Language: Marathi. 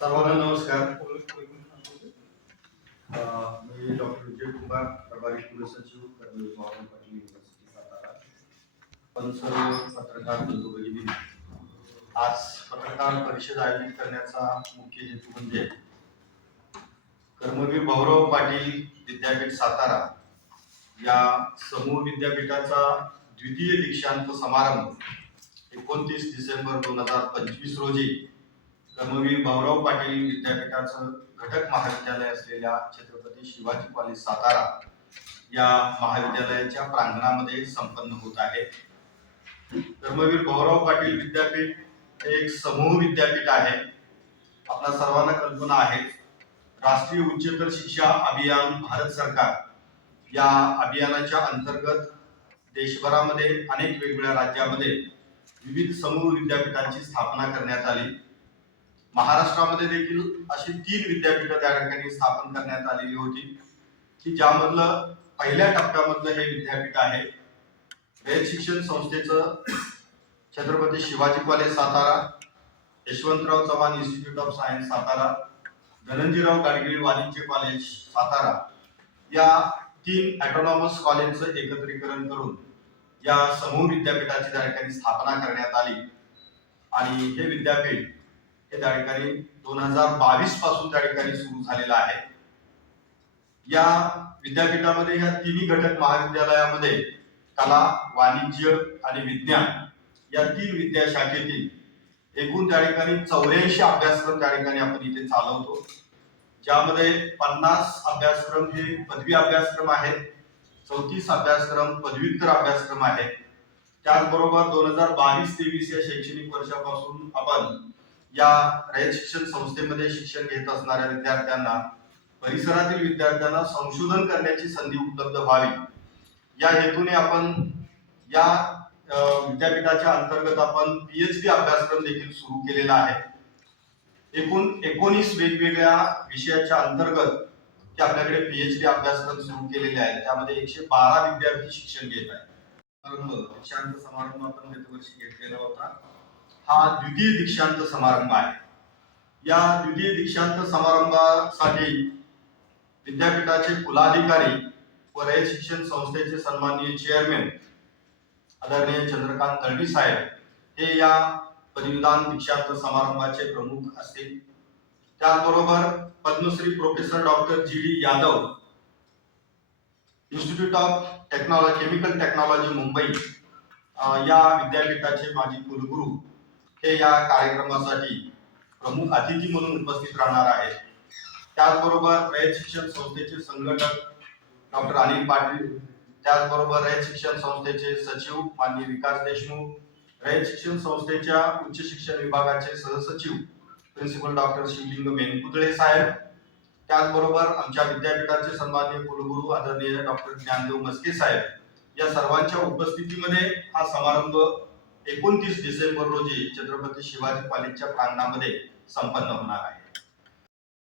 सर्वांना नमस्कार. मी डॉक्टर विजय कुमार प्रभारी कुलसचिव कर्नल बाबासाहेब पाटील युनिव्हर्सिटी सातारा. पण सर्व पत्रकार बंधूभगिनी आज पत्रकार परिषद आयोजित करण्याचा मुख्य हेतू म्हणजे कर्मवीर भाऊराव पाटील विद्यापीठ सातारा या समूह विद्यापीठाचा द्वितीय दीक्षांत समारंभ एकोणतीस डिसेंबर दोन हजार पंचवीस रोजी कर्मवीर भाऊराव पाटील विद्यापीठाचं घटक महाविद्यालय असलेल्या छत्रपती शिवाजी कॉलेज सातारा या महाविद्यालयाच्या प्रांगणामध्ये संपन्न होत आहे. कर्मवीर भाऊराव पाटील विद्यापीठ हे एक समूह विद्यापीठ आहे. आपल्या सर्वांना कल्पना आहे. राष्ट्रीय उच्चतर शिक्षा अभियान भारत सरकार या अभियानाच्या अंतर्गत देशभरामध्ये अनेक वेगवेगळ्या राज्यामध्ये विविध समूह विद्यापीठांची स्थापना करण्यात आली. महाराष्ट्रामध्ये देखील अशी तीन विद्यापीठं त्या ठिकाणी स्थापन करण्यात आलेली होती की ज्यामधलं पहिल्या टप्प्यामधलं हे विद्यापीठ आहे. वेद शिक्षण संस्थेचं Chhatrapati Shivaji college Satara Yashwantrao Chavan institute of science Satara Dhananjayrao Gadgil वाणिज्य कॉलेज सातारा या तीन ऑटोनॉमस कॉलेजचं एकत्रीकरण करून या समूह विद्यापीठाची त्या ठिकाणी स्थापना करण्यात आली. आणि हे विद्यापीठ हे त्या ठिकाणी दोन हजार बावीसपासून त्या ठिकाणी सुरू झालेलं आहे. या विद्यापीठामध्ये या तिन्ही घटक महाविद्यालयामध्ये कला वाणिज्य आणि विज्ञान या तीन विद्याशाखेतील एकूण त्या ठिकाणी चौऱ्याऐंशी अभ्यासक्रम त्या ठिकाणी आपण इथे चालवतो. ज्यामध्ये पन्नास अभ्यासक्रम हे पदवी अभ्यासक्रम आहेत चौतीस अभ्यासक्रम पदव्युत्तर अभ्यासक्रम आहेत. त्याचबरोबर दोन हजार बावीस तेवीस या शैक्षणिक वर्षापासून आपण या रयत शिक्षण संस्थेमध्ये शिक्षण घेत असणाऱ्या विद्यार्थ्यांना परिसरातील विद्यार्थ्यांना संशोधन करण्याची संधी उपलब्ध व्हावी. या हेतूने आपण या विद्यापीठाच्या अंतर्गत आपण पीएचडी अभ्यासक्रम देखील सुरू केलेला आहे. एकूण एकोणीस वेगवेगळ्या विषयाच्या अंतर्गत ते आपल्याकडे पीएचडी अभ्यासक्रम सुरू केलेले आहेत. त्यामध्ये एकशे बारा विद्यार्थी शिक्षण घेत आहेत. समारंभ दीक्षांत समारंभ आपण गतवर्षी घेतलेला होता. हा द्वितीय दीक्षांत समारंभ आहे. या द्वितीय दीक्षांत समारंभासाठी विद्यापीठाचे कुलाधिकारी व रयत शिक्षण संस्थेचे सन्माननीय चेअरमॅन आदरणीय चंद्रकांत दळवी साहेब हे या पदवीदान दीक्षांत समारंभाचे प्रमुख असतील. त्याचबरोबर Padmashri professor doctor G D Yadav institute of technology chemical technology Mumbai या विद्यापीठाचे माजी कुलगुरू हे या कार्यक्रमासाठी प्रमुख अतिथी म्हणून उपस्थित राहणार आहेत. त्याचबरोबर रयत शिक्षण संस्थेचे संघटक डॉक्टर अनिल पाटील त्याचबरोबर रयत शिक्षण संस्थेचे सचिव माननीय विकास देशमुख रयत शिक्षण संस्थेच्या उच्च शिक्षण विभागाचे सहसचिव प्रिन्सिपल डॉक्टर शिवलिंग मेनपुतळे साहेब त्याचबरोबर आमच्या विद्यापीठाचे सन्माननीय कुलगुरू आदरणीय डॉक्टर ज्ञानदेव मस्के साहेब या सर्वांच्या उपस्थितीमध्ये हा समारंभ एकोणतीस डिसेंबर रोजी छत्रपती शिवाजी कॉलेजच्या प्रांगणामध्ये संपन्न होणार आहे.